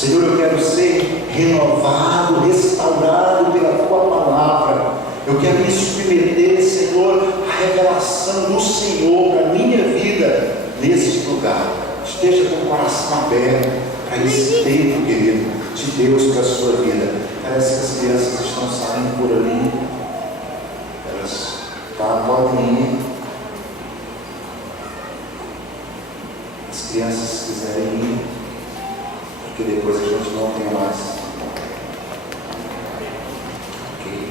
Senhor, eu quero ser renovado, restaurado pela Tua palavra. Eu quero me submeter, Senhor, à revelação do Senhor para a minha vida nesse lugar. Esteja com o coração aberto para esse tempo, querido, de Deus para a sua vida. Parece que as crianças estão saindo por ali. Elas podem ir. As crianças, se quiserem ir, porque depois a gente não tem mais. Ok?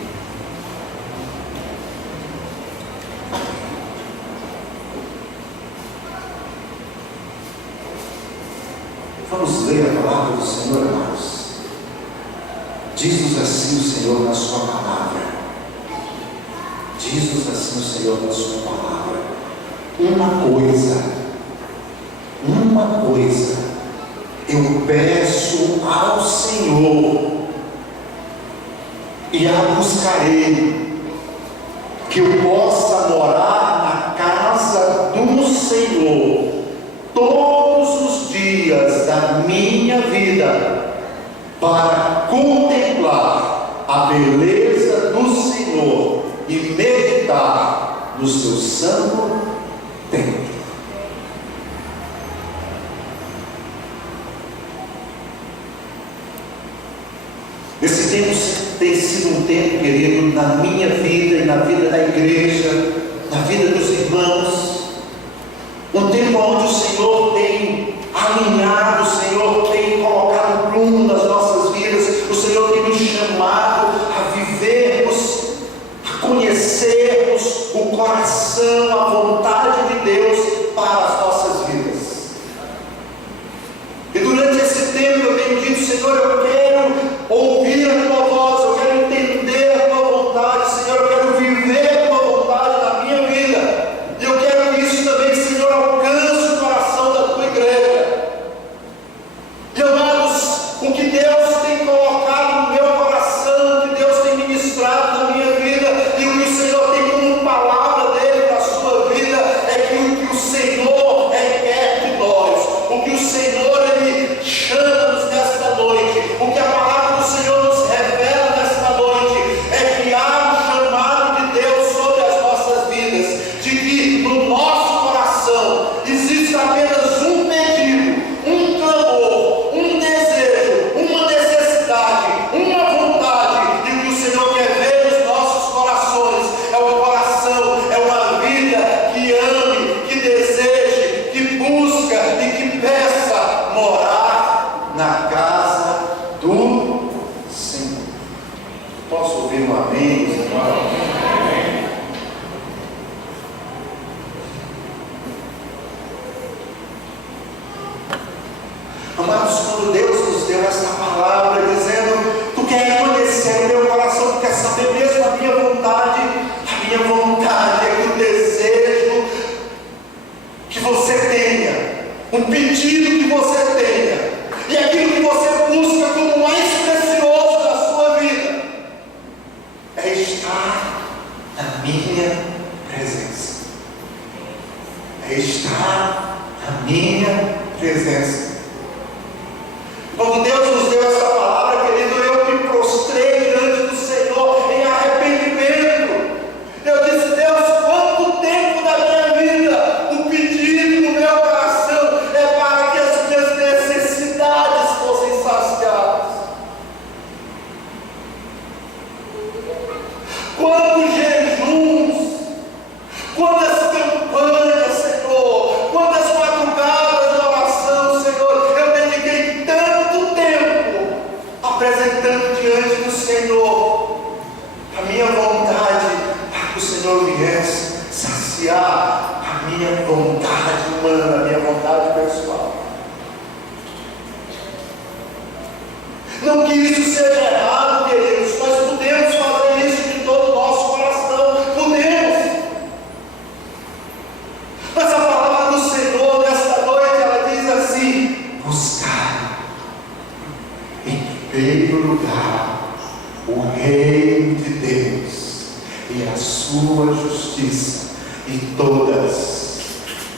Vamos ler a palavra do Senhor, amados. Diz-nos assim o Senhor na sua palavra. Diz-nos assim o Senhor na sua palavra. Uma coisa eu peço ao Senhor e a buscarei, que eu possa morar na casa do Senhor todos os dias da minha vida, para contemplar a beleza do Senhor e meditar no seu santo templo. Esse tempo tem sido um tempo, querido, na minha vida e na vida da igreja, na vida dos irmãos, um tempo onde o Senhor tem alinhado, o Senhor tem colocado o prumo nas nossas vidas, o Senhor tem nos chamado a vivermos, a conhecermos o coração, a vontade de Deus para as nossas vidas. E durante esse tempo eu tenho dito: Senhor, eu quero ouvir a Tua voz, eu quero entender a Tua vontade, Senhor, eu quero viver a Tua vontade na minha vida, e eu quero que isso também, Senhor, alcance o coração da Tua igreja. E amados, o que Deus tem colocado no meu coração, o que Deus tem ministrado na minha vida, e o que o Senhor tem como palavra dele para a sua vida, é que o que o Senhor requer de nós, o que o Senhor Ele chama-nos nesta noite, o que a palavra do Senhor nos revela nesta noite, é que há um chamado de Deus sobre as nossas vidas, de que no nosso coração existe apenas um pedido, um clamor, um desejo, uma necessidade, uma vontade, e o que o Senhor quer ver nos nossos corações é um coração, é uma vida que ame, que deseje, que busca e que peça morar na casa do Senhor. Posso ouvir um amém, irmão? Amados, quando Deus nos deu esta palavra dizendo: Tu quer conhecer o meu coração, tu quer saber mesmo a minha vontade é que o desejo que você tenha, um pedido que você tenha, e aquilo que você busca como mais precioso da sua vida, é estar na minha presença. É estar na minha presença. Quando Deus nos deu essa palavra, querido, eu me prostrei diante do Senhor em arrependimento. Eu disse: Deus, quanto tempo da minha vida o pedido no meu coração é para que as minhas necessidades fossem saciadas. Quantos jejuns, quantas campanhas, Senhor, quantas madrugadas de oração, Senhor, eu dediquei tanto tempo apresentando diante do Senhor a minha vontade, para que o Senhor viesse saciar a minha vontade humana, a minha vontade pessoal. Não que isso seja errado, queridos, nós podemos fazer isso de todo o nosso coração, podemos. Mas a palavra do Senhor nesta noite, ela diz assim: buscar em primeiro lugar o reino de Deus e a sua justiça, e todas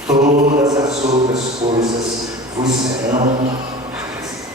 as outras coisas vos serão acrescentadas.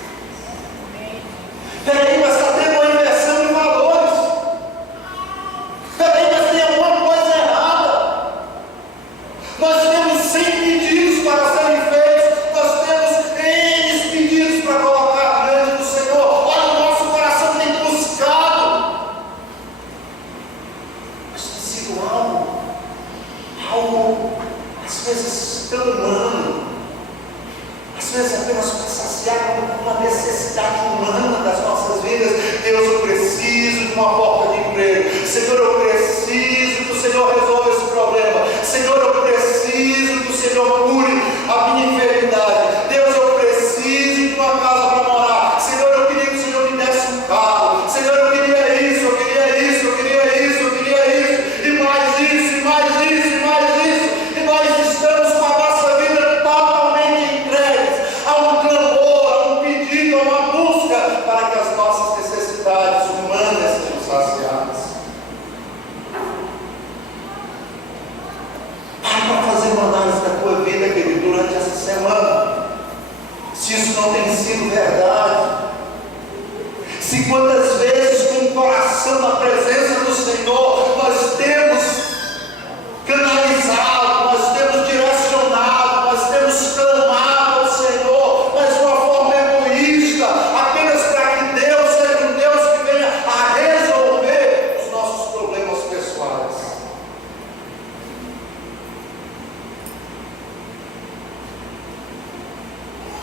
às vezes apenas para saciar uma necessidade humana das nossas vidas. Deus, eu preciso de uma porta de emprego. Senhor, eu preciso que o Senhor resolva esse problema. Senhor, eu preciso que o Senhor cure a minha enfermidade. Deus, eu preciso de uma casa para morar. Senhor, eu queria que o Senhor me desse um carro. Senhor, eu queria isso, eu queria isso, eu queria isso, eu queria isso, e mais isso, e mais isso, e mais isso. E nós estamos com a nossa vida totalmente entregues a um clamor, a um pedido, a uma busca para que as nossas necessidades humanas sejam saciadas. Para fazer uma análise da tua vida, querido, durante essa semana. Se isso não tem sido verdade, se quantas vezes com o coração na presença do Senhor nós temos canalizado, nós temos direcionado, nós temos clamado ao Senhor, mas de uma forma egoísta, apenas para que Deus seja um Deus que venha a resolver os nossos problemas pessoais.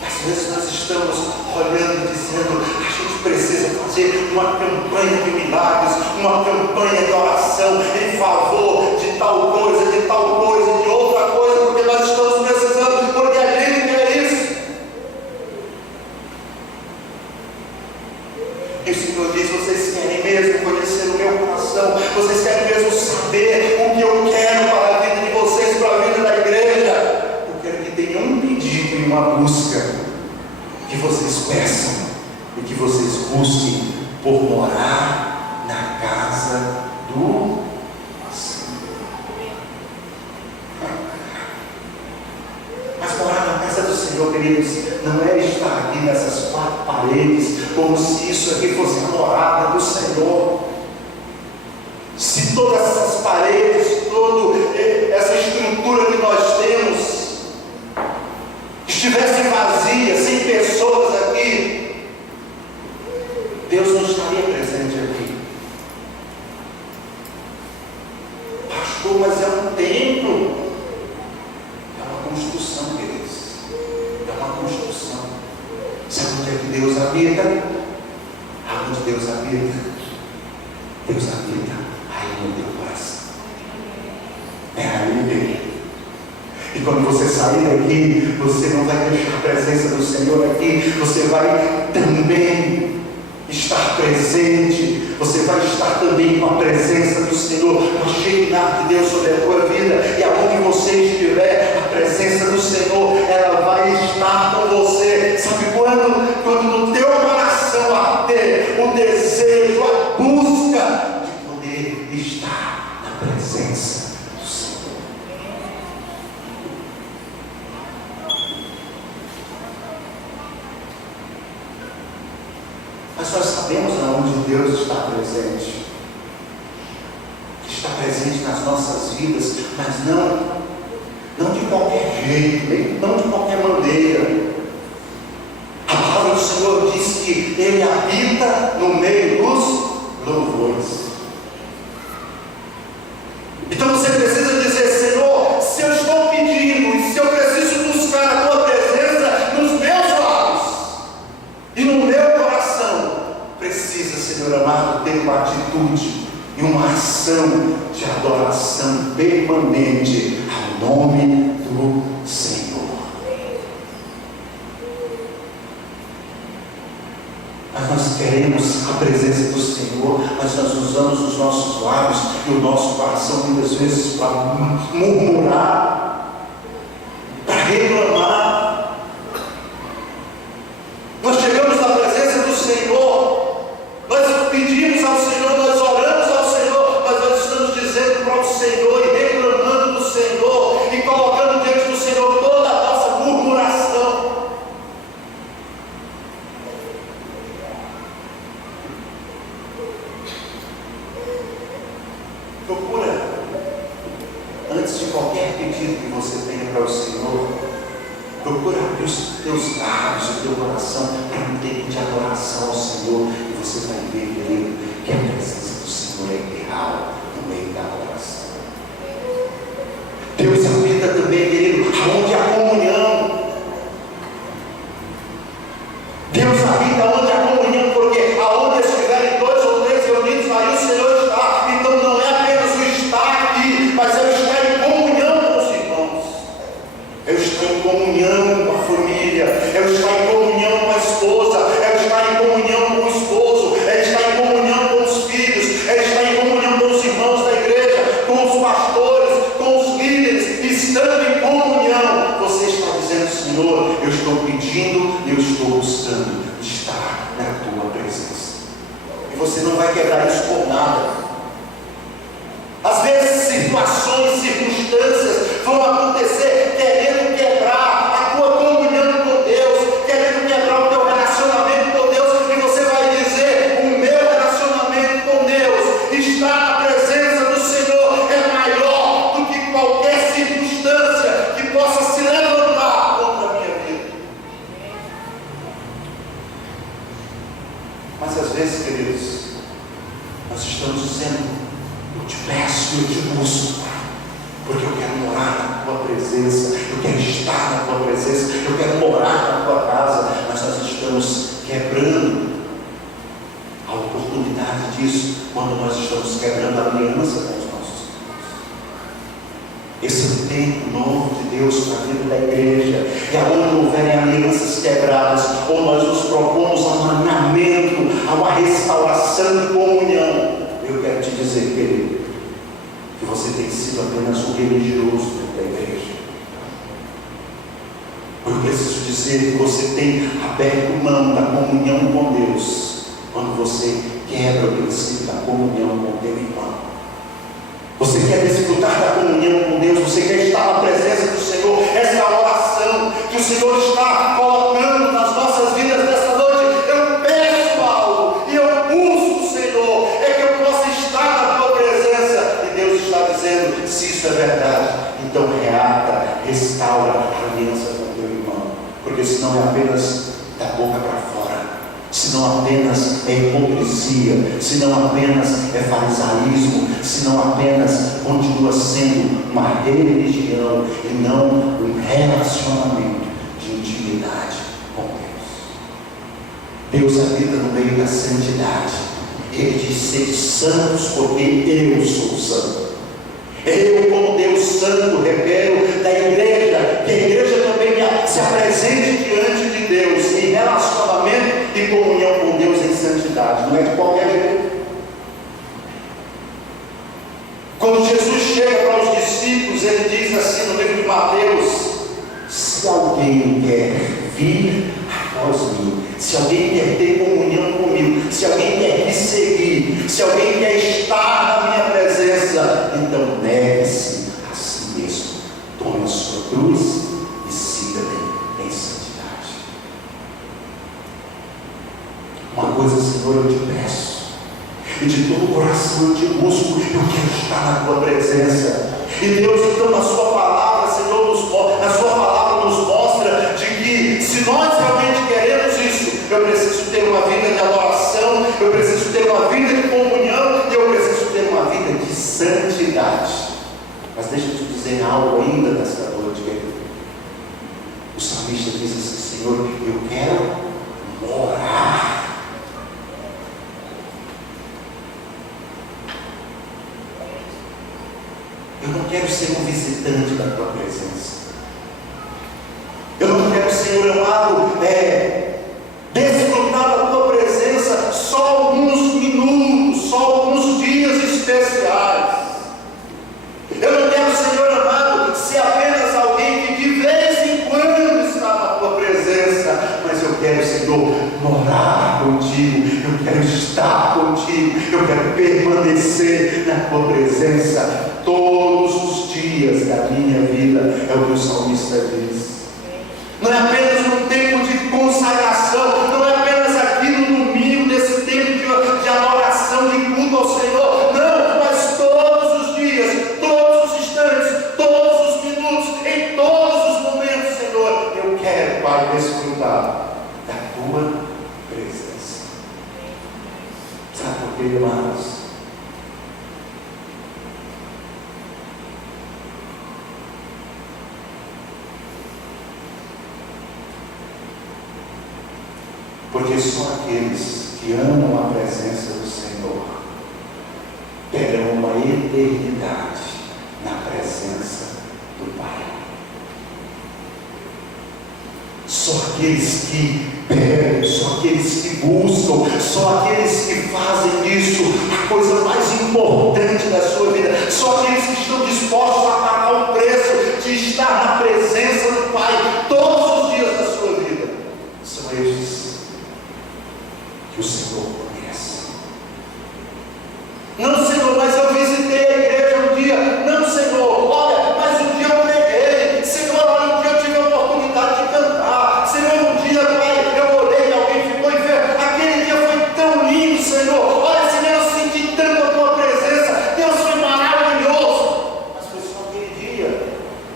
Às vezes nós estamos olhando e dizendo: a gente precisa fazer uma campanha de milagres, uma campanha de oração em favor de tal coisa, de outra coisa, porque nós estamos precisando, porque a gente quer isso. E o Senhor diz: vocês querem mesmo conhecer o meu coração? Vocês querem mesmo saber o que eu quero para a vida de vocês, para a vida da igreja? Eu quero que tenha um pedido e uma busca, que vocês peçam e que vocês busquem por morar na casa do Senhor. Mas morar na casa do Senhor, queridos, não é estar aqui nessas quatro paredes como se isso aqui fosse a morada do Senhor. Se todas essas paredes, toda essa estrutura que nós temos estivesse vazia, sem pessoas aqui, Deus não estaria presente aqui. Pastor, mas é um templo. É uma construção, queridos. É uma construção. Sabe onde é que Deus habita? Aonde Deus habita? Deus habita aí no teu coração. É aí dentro. E quando você sair daqui, você não vai deixar a presença do Senhor aqui, você vai também estar presente, você vai estar também com a presença do Senhor, com a cheirar de Deus sobre a tua vida, e aonde você estiver, a presença do Senhor, ela vai estar com você. Sabe quando? Quando no teu coração arder o desejo, a busca de poder estar na presença. Mas nós sabemos aonde Deus está presente. Está presente nas nossas vidas, mas não de qualquer jeito, não de qualquer maneira. A palavra do Senhor diz que Ele habita no meio dos louvores. Então você precisa dizer: Senhor, se eu estou pedindo e se eu preciso buscar a Tua presença nos meus lábios e no meu coração, precisa, Senhor amado, ter uma atitude e uma ação de adoração permanente ao nome do Senhor. Mas nós queremos a presença do Senhor, mas nós usamos os nossos lábios e o nosso coração muitas vezes para murmurar, para reclamar. Nós chegamos na presença do Senhor, nós pedimos ao Senhor, nós oramos ao Senhor, mas nós estamos dizendo para o Senhor e reclamando do Senhor e colocando diante do Senhor toda a nossa murmuração. Procura, antes de qualquer pedido que você tenha para o Senhor, procura abrir os teus lábios, o teu coração para um tempo de adoração ao Senhor, e você vai ver, querido, que a presença do Senhor é real no meio da adoração. Deus habita também, querido, onde há comunhão. Deus habita onde há comunhão, porque aonde estiverem dois ou três reunidos, aí o Senhor está. Então não é apenas o estar aqui, mas é o estar em comunhão com os irmãos. É o estar em comunhão com a família, é o estar em comunhão com a esposa, é o estar em comunhão com o esposo, é estar em comunhão com os filhos, é estar em comunhão com os irmãos da igreja, com os pastores, com os líderes, estando em comunhão. Você está dizendo: Senhor, eu estou pedindo, eu estou buscando estar na tua presença. E você não vai quebrar isso por nada. Às vezes situações, circunstâncias vão acontecer querendo quebrar a tua comunhão com Deus, querendo quebrar o teu relacionamento com Deus, e você vai dizer: o meu relacionamento com Deus está na presença do Senhor, é maior do que qualquer circunstância que possa se levantar contra a minha vida. Mas às vezes, queridos, nós estamos dizendo: eu te peço, eu te busco, porque eu quero morar na tua presença, eu quero estar na tua presença, eu quero morar na tua casa. Mas nós estamos quebrando a oportunidade disso quando nós estamos quebrando a aliança com os nossos irmãos. Esse é o tempo novo de Deus para a vida da igreja. E aonde houverem alianças quebradas, ou nós nos propomos a um alinhamento, a uma restauração de comunhão, eu quero te dizer, querido, que você tem sido apenas um religioso dentro da igreja. Eu preciso dizer que você tem aberto mão da comunhão com Deus quando você quebra o princípio da comunhão com o teu irmão. Você quer desfrutar da comunhão com Deus, você quer estar na presença do Senhor. Essa é a oração que o Senhor está colocando nas nossas vidas nessa noite. Eu peço algo e eu busco, Senhor, é que eu possa estar na tua presença. E Deus está dizendo: se isso é verdade, então reata, restaura a aliança com o teu irmão, porque senão é apenas da boca para fora, senão apenas é hipocrisia, senão apenas é farisaísmo, senão apenas continua sendo uma religião e não um relacionamento de intimidade com Deus. Deus habita no meio da santidade. Ele diz: sede santos, porque eu sou santo. Eu, como Deus santo, requero da igreja, que a igreja também se apresente diante de Deus em relacionamento e comunhão com Deus em santidade. Não é de qualquer jeito. Quando Jesus chega para os discípulos, ele diz assim no livro de Mateus: se alguém quer vir após mim, se alguém quer ter comunhão comigo, se alguém quer me seguir, se alguém quer estar na minha presença, então negue-se a si mesmo, tome a sua cruz e siga-me em santidade. Uma coisa, Senhor, eu te peço, e de todo o coração eu te busco, eu quero estar na tua presença. E Deus, então, na sua palavra, Senhor, na sua palavra nos mostra de que se nós realmente queremos isso, eu preciso ter uma vida de adoração, eu preciso ter uma vida de comunhão, e eu preciso ter uma vida de santidade. Mas deixa eu te dizer algo ainda nesta noite, querido. O salmista diz assim: Senhor, eu quero morar. Eu não quero ser um visitante da tua presença. Eu não quero, Senhor amado, desfrutar da tua presença só alguns minutos, só alguns dias especiais. Eu não quero, Senhor amado, ser apenas alguém que de vez em quando está na tua presença, mas eu quero, Senhor, morar contigo, eu quero estar contigo, eu quero permanecer na tua presença todos os dias da minha vida. É o que o salmista diz. Não é apenas um tempo de consagração, não é apenas aqui no domingo, desse tempo de adoração, de culto ao Senhor, não, mas todos os dias, todos os instantes, todos os minutos, em todos os momentos, Senhor, eu quero, Pai, desfrutar da tua presença. Sabe por quê, irmãos? Porque só aqueles que amam a presença do Senhor terão uma eternidade na presença do Pai. Só aqueles que pedem, só aqueles que buscam, só aqueles que fazem disso a coisa mais importante da sua vida, só aqueles que estão dispostos a pagar o preço de estar na presença do Pai todos os dias da sua vida, são estes que o Senhor conhece. Não, Senhor, mas eu visitei a igreja um dia. Não, Senhor, olha, mas um dia eu preguei. Senhor, olha, um dia eu tive a oportunidade de cantar. Senhor, um dia, Pai, eu orei e alguém ficou enfermo. Aquele dia foi tão lindo, Senhor. Olha, Senhor, eu senti tanto a tua presença. Deus foi maravilhoso. Mas foi só aquele dia,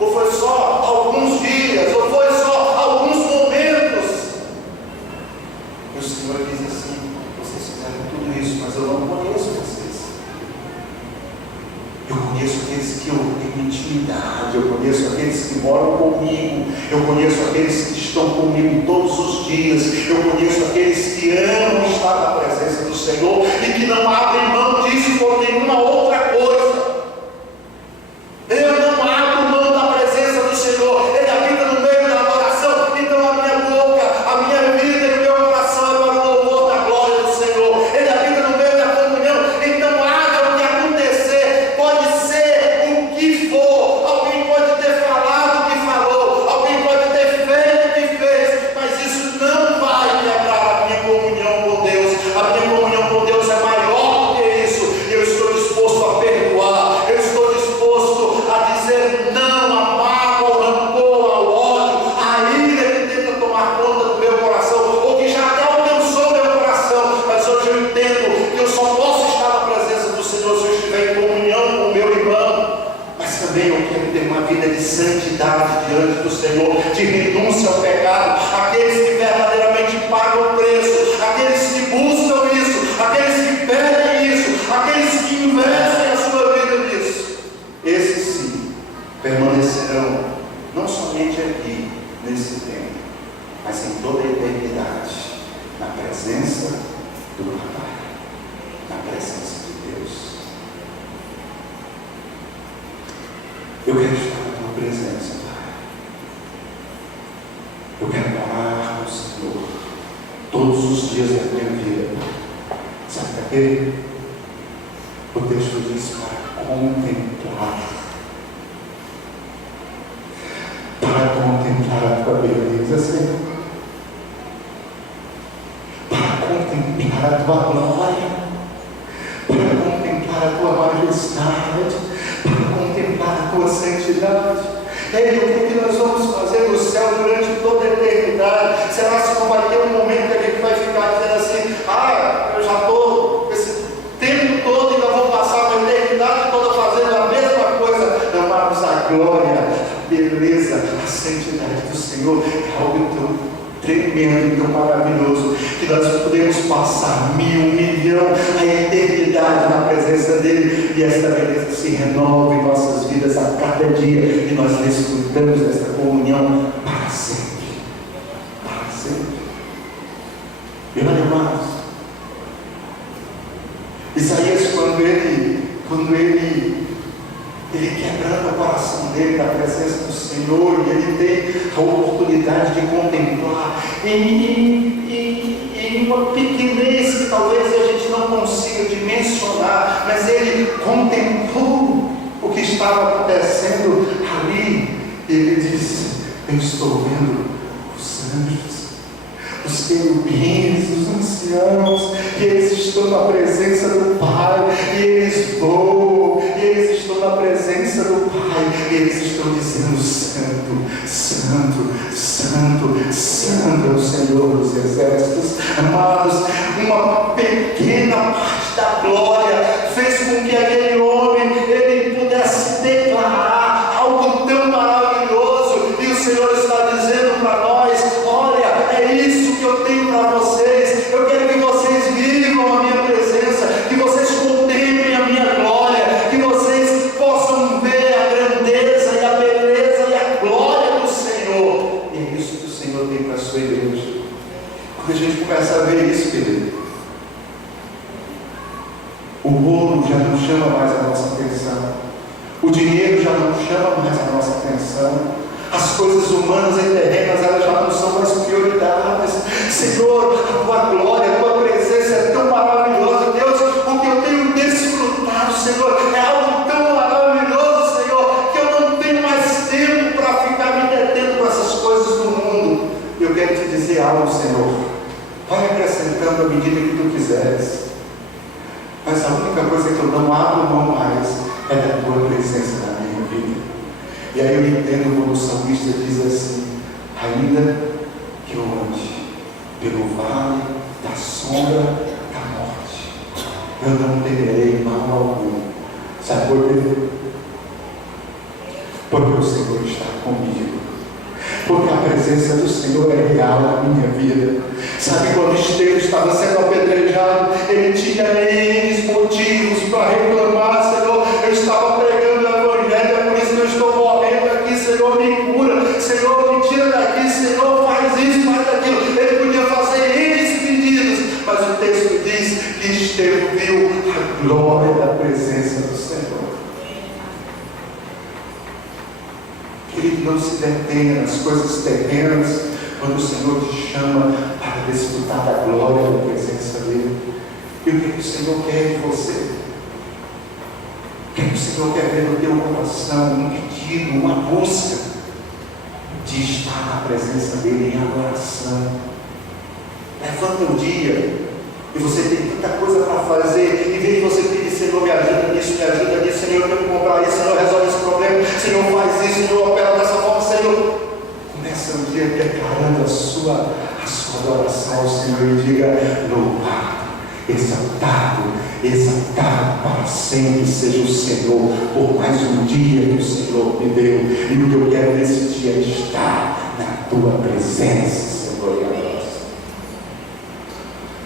ou foi só alguns dias, ou foi só alguns momentos. E o Senhor diz assim: vocês fizeram tudo isso, mas eu não conheço vocês. Eu conheço aqueles que eu tenho intimidade, eu conheço aqueles que moram comigo, eu conheço aqueles que estão comigo todos os dias, eu conheço aqueles que amam estar na presença do Senhor e que não abrem mão disso por nenhuma outra coisa. Eu não abro mão da presença do Senhor, Ele habita no meio da adoração, então a minha boca, a minha vida e o meu coração é para o louvor da glória do Senhor. Ele habita no meio da comunhão, então haja o que acontecer, pode ser o que for, alguém pode ter falado o que falou, alguém pode ter feito o que fez, mas isso não vai quebrar a minha comunhão com Deus. A minha comunhão com Deus é maior do que isso. Eu estou disposto a perdoar, eu estou disposto a dizer não à mágoa, ao rancor, ao ódio, à ira que tenta tomar conta do meu coração, ou que já até alcançou meu coração. Mas hoje eu entendo que eu só posso estar na presença do Senhor se eu estiver em comunhão com o meu irmão. Mas também eu quero ter uma vida de santidade diante do Senhor, de renúncia ao pecado. Aqueles que verdadeiramente pagam o preço, aqueles que buscam isso, aqueles que pedem isso, aqueles que investem a sua vida nisso, esses sim permanecerão não somente aqui nesse tempo, mas em toda a eternidade na presença do Pai, na presença de Deus. Eu quero estar na tua presença, Pai. Eu quero morar com o Senhor todos os dias da minha vida. Sabe para quê? O texto diz para contemplar. Para contemplar a tua beleza, Senhor. Para contemplar a tua glória. Para contemplar a tua majestade. Para contemplar a tua santidade. Ei, o que nós vamos fazer no céu durante toda a eternidade? Será que não vai ter um momento que a gente vai ficar dizendo assim: ah, eu já estou esse tempo todo, ainda vou passar a eternidade toda fazendo a mesma coisa? Não, mas a glória, a beleza, a santidade do Senhor é algo tão tremendo e tão maravilhoso, que nós podemos passar 1000, 1.000.000, a eternidade na presença dele, e esta beleza se renova em nossas vidas a cada dia, e nós desfrutamos desta comunhão para sempre. Para sempre. E olha, irmãos, Isaías, quando ele quebrando o coração dele na presença do Senhor, e ele tem a oportunidade de contemplar em uma pequenez que talvez a gente não consiga dimensionar, mas ele contemplou o que estava acontecendo ali. Ele disse: eu estou vendo os anjos, os querubins, os anciãos, e eles estão na presença do Pai, e eles voam, e eles estão na presença do Pai, e eles estão dizendo: santo, santo, santo, santo é o Senhor dos exércitos. Amados, uma pequena parte da glória fez com que aquele homem ele pudesse declarar algo tão maravilhoso, e o Senhor está dizendo para nós: olha, é isso que eu tenho para vocês. Eu quero que vocês vivam a minha presença, que vocês contemplem a minha glória, que vocês possam ver a grandeza e a beleza e a glória do Senhor. E é isso que o Senhor tem para a sua igreja. Quando a gente começa a ver isso, querido, o bolo já não chama mais a nossa atenção, o dinheiro já não chama mais a nossa atenção, as coisas humanas e terrenas, elas já não são mais prioridades. Senhor, a tua glória, a tua presença é tão maravilhosa, Deus. O que eu tenho desfrutado, Senhor, é algo tão maravilhoso, Senhor, que eu não tenho mais tempo para ficar me detendo com essas coisas do mundo. Eu quero te dizer algo, Senhor, vai acrescentando à medida que tu quiseres, mas a única coisa que eu não abro mão mais é da tua presença na minha vida. E aí eu entendo quando o salmista diz assim: ainda que eu ande pelo vale da sombra da morte, eu não temerei mal algum. Sabe por quê? Porque o Senhor está comigo, porque a presença do Senhor é real na minha vida. Sabe, quando Estevão estava sendo apedrejado, ele tinha N motivos para reclamar: Senhor, eu estava pregando o Evangelho, é por isso que eu estou morrendo aqui, Senhor, me cura, Senhor, me tira daqui, Senhor, faz isso, faz aquilo. Ele podia fazer N pedidos, mas o texto diz que Estevão viu a glória da presença do Senhor. Querido, não se detenha nas coisas terrenas quando o Senhor te chama para desfrutar da glória da presença dele. E o que o Senhor quer de você? O que o Senhor quer ver no teu coração? Um pedido, uma busca de estar na presença dele em adoração. Levanta um dia e você tem tanta coisa para fazer, em vez de você pedir: Senhor, me ajuda nisso, Senhor, eu tenho que comprar isso, Senhor, resolve esse problema, Senhor, faz isso, Senhor, opera dessa forma, Senhor. Começa um dia declarando a sua adoração ao Senhor e diga: louvado, exaltado para sempre seja o Senhor, por mais um dia que o Senhor me deu. E o que eu quero nesse dia é estar na tua presença, Senhor, e a nós.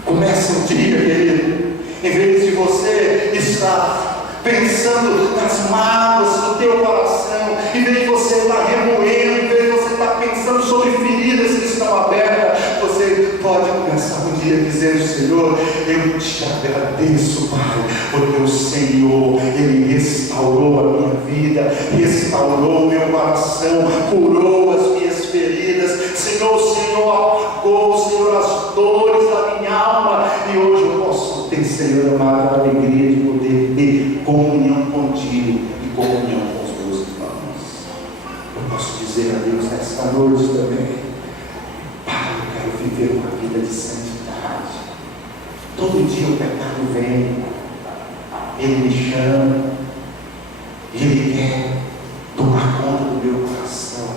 Começa um dia, querido, em vez de você estar pensando nas mágoas do teu coração, em vez de você estar remoendo, em vez de você estar pensando sobre feridas que estão abertas, você pode começar um dia dizendo: Senhor, eu te agradeço, Pai, porque o Senhor, Ele restaurou a minha vida, restaurou o meu coração, curou as minhas feridas, Senhor, o Senhor apagou, Senhor, as dores da minha alma, e hoje eu posso ter, Senhor amado, a alegria de poder ter comunhão contigo e comunhão com os meus irmãos. Eu posso dizer a Deus nesta noite também: Pai, eu quero viver uma vida de santidade. Todo dia o pecado vem, ele me chama, ele quer tomar conta do meu coração,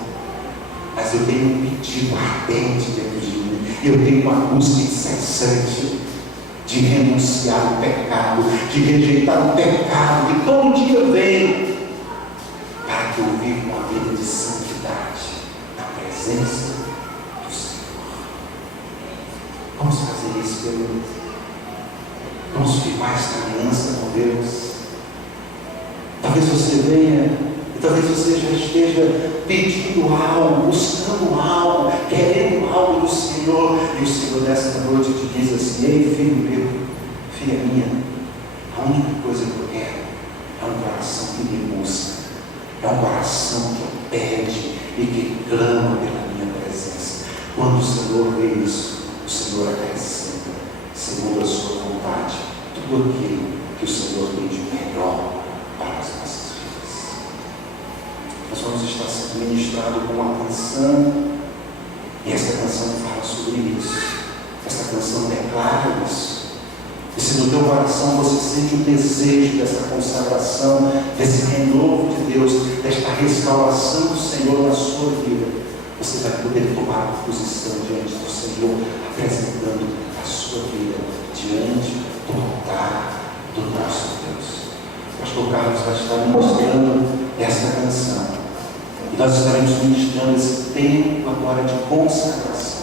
mas eu tenho um pedido ardente dentro de mim, eu tenho uma busca incessante de renunciar o pecado, de rejeitar o pecado que todo dia vem, para que eu viva uma vida de santidade na presença do Senhor. Vamos fazer isso, querido. Vamos viver esta aliança com Deus. Talvez você venha e talvez você já esteja pedindo algo, buscando algo, querendo algo do Senhor, e o Senhor nesta noite te diz assim: ei, filho meu, filha minha, a única coisa que eu quero é um coração que me busca, é um coração que pede e que clama pela minha presença. Quando o Senhor vê isso, o Senhor acrescenta, segundo a sua vontade, tudo aquilo que o Senhor tem de melhor para as nossas vidas. Nós vamos estar sendo ministrados com uma canção, e essa canção fala sobre isso. Essa canção declara isso. E se no teu coração você sente o desejo dessa consagração, desse renovo de Deus, desta restauração do Senhor na sua vida, você vai poder tomar uma posição diante do Senhor, apresentando a sua vida diante do altar do nosso Deus. O pastor Carlos vai estar ministrando essa canção, e nós estaremos ministrando esse tempo agora de consagração.